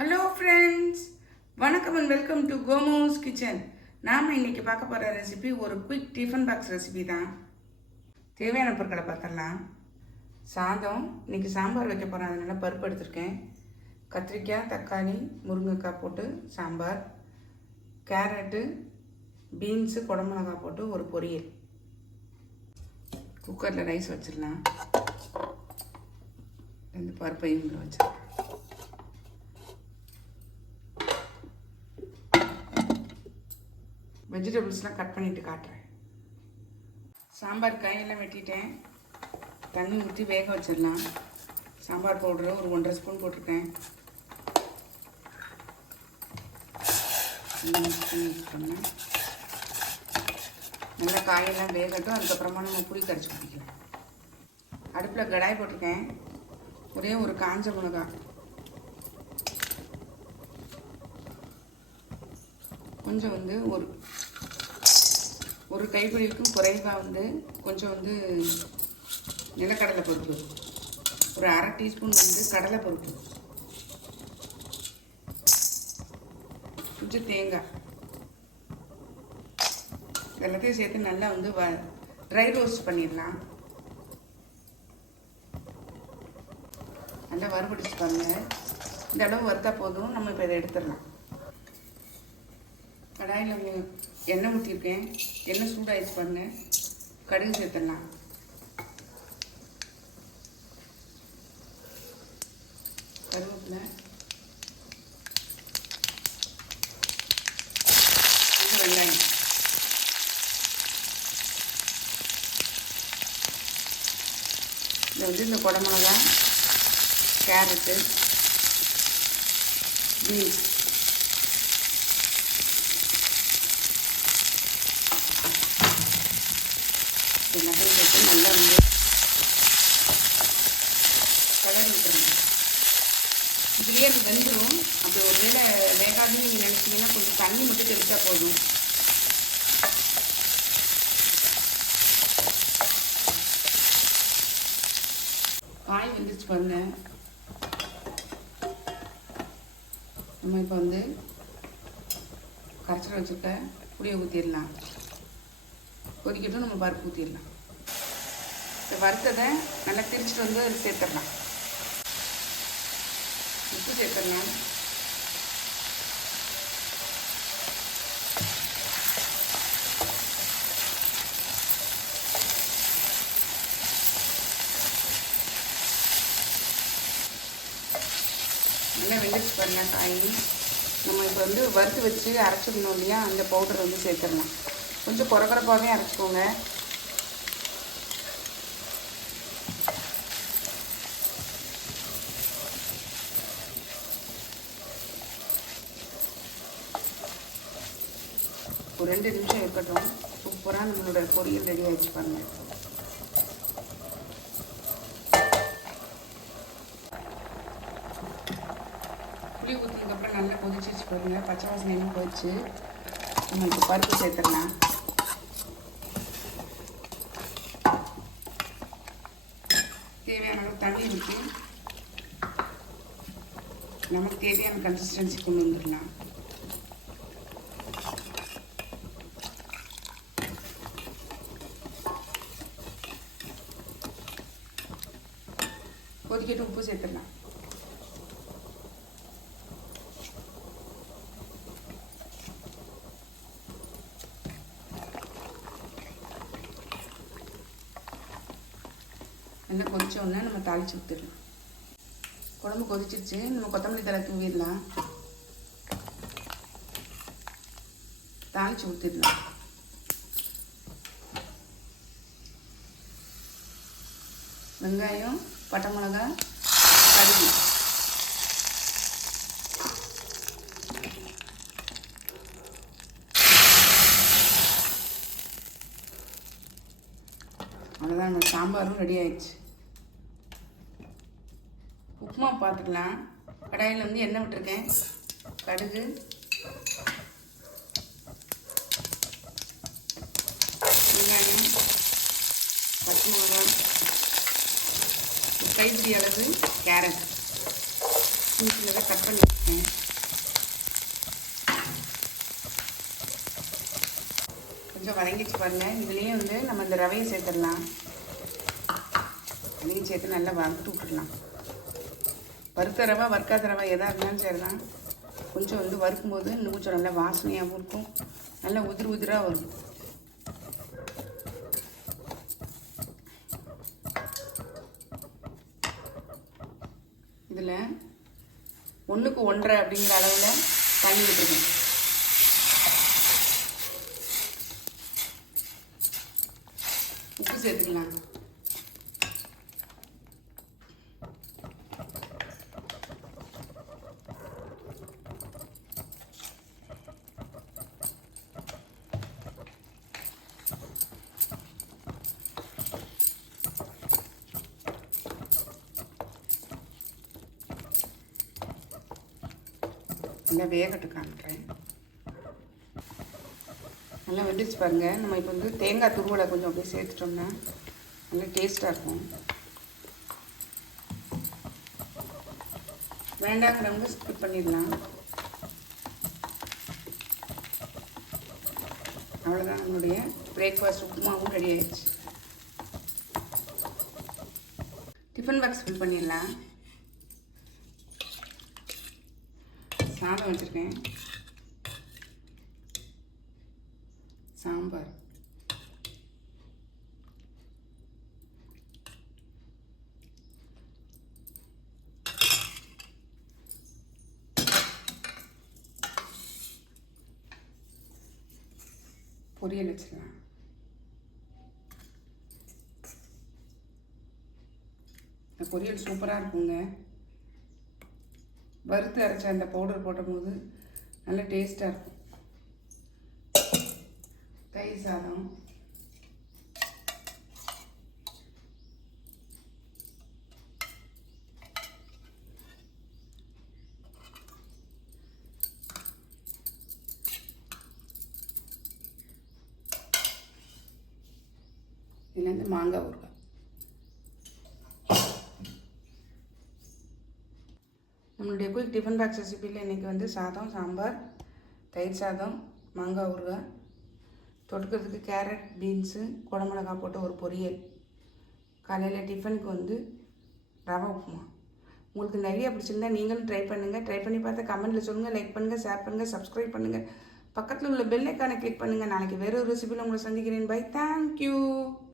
Hello friends, வணக்கம் and welcome to கோமோஸ் kitchen. நாம் இன்றைக்கி பார்க்க போகிற ரெசிபி ஒரு குயிக் டிஃபன் பாக்ஸ் ரெசிபி தான். தேவையான பொருட்களை பார்த்துடலாம். சாதம், இன்றைக்கி சாம்பார் வைக்க போகிறேன், அதனால் பருப்பு எடுத்திருக்கேன். கத்திரிக்காய், தக்காளி, முருங்கைக்காய் போட்டு சாம்பார், கேரட்டு, பீன்ஸு, குடமிளகாய் போட்டு ஒரு பொரியல். குக்கரில் ரைஸ் வச்சிடலாம். இந்த பருப்பையும் இங்கே வச்சிடலாம். வெஜிடபிள்ஸ்லாம் கட் பண்ணிவிட்டு காட்டுறேன். சாம்பார் காயெல்லாம் வெட்டிட்டேன். தண்ணி ஊற்றி வேக வச்சிடலாம். சாம்பார் பவுடரு ஒரு 1.5 ஸ்பூன் போட்டிருக்கேன். நல்லா காயெல்லாம் வேகட்டும். அதுக்கப்புறமா நம்ம புளி கரைச்சி குடிக்கலாம். அடுப்பில் கடாய் போட்டிருக்கேன். ஒரே ஒரு காஞ்ச மிளகாய், கொஞ்சம் ஒரு கைப்பிடிக்கும் குறைவாக கொஞ்சம் நிலக்கடலை பருப்பு, ஒரு 1/2 டீஸ்பூன் கடலை பருப்பு, கொஞ்சம் தேங்காய், எல்லாத்தையும் சேர்த்து நல்லா ட்ரை ரோஸ்ட் பண்ணிடலாம். நல்லா வறுபடிச்சு பாருங்க. இந்த அளவு வறுத்தா போதும். நம்ம இப்போ இதை எடுத்துடலாம். கடாயில் எண்ணெய் ஊற்றிருக்கேன். எண்ணெய் சூடாகிடுச்சு பாருங்க. கடுகு சேர்த்துடலாம். கருவேப்பிலை, வெங்காயம், இதில் இந்த குடமிளகா, கேரட்டு, பீன்ஸ், எல்லாத்தையும் சேர்த்து நல்லா கலர் விட்டுருங்க. இதுலேயே அது வெந்துடும். அப்படி ஒரு வேளை வேகாதுன்னு நீங்கள் நினச்சிங்கன்னா கொஞ்சம் தண்ணி மட்டும் தெளித்தா போதும். காய் வெந்துருச்சு பாருங்க. நம்ம இப்போ கரைச்சல் வச்சுருக்க புளியை ஊற்றிடலாம். கொதிக்கட்டும். நம்ம பருப்பு ஊற்றிடலாம். இந்த வறுத்ததை நல்லா திரிச்சிட்டு அதில் சேர்த்துடலாம். உப்பு சேர்த்துடலாம். நல்லா வெந்துச்சு பாருங்க காய். நம்ம இப்போ வறுத்து வச்சு அரைச்சிடணும் இல்லையா, அந்த பவுடர் சேர்த்துடலாம். கொஞ்சம் குறகுறப்பாகவே அரைச்சிக்கோங்க. ஒரு 2 நிமிஷம் இருக்கட்டும். சூப்பராக நம்மளோட பொரியல் ரெடி ஆகிடுச்சு பாருங்க. புளி ஊற்றினதுக்கப்புறம் நல்லா கொதிச்சிச்சு பாருங்க. பச்சை வாசனையும் போயிடுச்சு. நம்ம இப்போ பருப்பு சேர்த்துடலாம். தேவையான அளவு தண்ணி ஊற்றி நமக்கு தேவையான கன்சிஸ்டன்சி கொண்டு வந்துடலாம். கொதிக்கிட்டு உப்பு சேர்த்துடலாம். நல்லா கொதிச்ச உடனே நம்ம தாளித்து ஊற்றிடலாம். குழம்பு கொதிச்சிருச்சு. நம்ம கொத்தமல்லி தழை தூவிடலாம். தாளித்து ஊற்றிடலாம். வெங்காயம், பட்டை மிளகா, கடுகு, அவ்வளோதான். நம்ம சாம்பாரும் ரெடி ஆயிடுச்சு. உப்புமா பார்த்துக்கலாம். கடாயில் எண்ணெய் விட்டுருக்கேன். கடுகு, வெங்காயம், பச்சை மிளகாய், கைப்பிடி அளவு கேரட் சின்ன சின்னதாக கட் பண்ணி வச்சுருக்கேன். கொஞ்சம் வதங்கிச்சு பாருங்கள். இதுலேயே வந்து நம்ம இந்த ரவையை சேர்த்துடலாம். அதையும் சேர்த்து நல்லா வறுத்து விட்டுடலாம். வறுத்த ரவை வறுக்காத ரவை எதாக இருந்தாலும் சரி தான். கொஞ்சம் வந்து வறுக்கும்போது இன்னும் கொஞ்சம் நல்லா வாசனையாகவும் இருக்கும், நல்லா உதிர் உதிராக வரும். இதில் 1க்கு 1.5 அப்படிங்கிற அளவில் தண்ணி விட்டுருங்க. உப்பு சேர்த்துக்கலாம். நல்லா வேகட்டு காமிக்கிறேன். நல்லா வெந்துச்சு பாருங்கள். நம்ம இப்போ வந்து தேங்காய் துருவலை கொஞ்சம் அப்படியே சேர்த்துட்டோம்னா நல்லா டேஸ்ட்டாக இருக்கும். வேண்டாங்கிறவங்க ஸ்கிப் பண்ணிடலாம். அவ்வளோதான், நம்மளுடைய பிரேக்ஃபாஸ்ட் உப்புமாவும் ரெடி ஆயிடுச்சு. டிஃபன் பாக்ஸ் ஃபில் பண்ணிடலாம். சாதம் வச்சுருக்கேன், சாம்பார், பொரியல் வச்சுக்கலாம். இந்த பொரியல் சூப்பராக இருக்குங்க. வறுத்து அரைச்ச அந்த பவுடர் போடும்போது நல்ல டேஸ்ட்டாக இருக்கும். தயிர் சாதம், இதுலேருந்து மாங்காய் ஊறுகாய். நம்மளுடைய குயிக் டிஃபன் பாக்ஸ் ரெசிபியில் இன்றைக்கி வந்து சாதம், சாம்பார், தயிர் சாதம், மாங்காய் ஊறுகாய், தொட்டுக்கிறதுக்கு கேரட், பீன்ஸு, குடமிளகா போட்ட ஒரு பொரியல். காலையில் டிஃபனுக்கு வந்து ரவை உப்புமா. உங்களுக்கு நிறைய பிடிச்சிருந்தா நீங்களும் ட்ரை பண்ணுங்கள். ட்ரை பண்ணி பார்த்து கமெண்ட்டில் சொல்லுங்கள். லைக் பண்ணுங்கள், ஷேர் பண்ணுங்கள், சப்ஸ்கிரைப் பண்ணுங்கள். பக்கத்தில் உள்ள பெல் ஐக்கானை கிளிக் பண்ணுங்கள். நாளைக்கு வேறு ஒரு ரெசிபியில் உங்களை சந்திக்கிறேன். பை. தேங்க்யூ.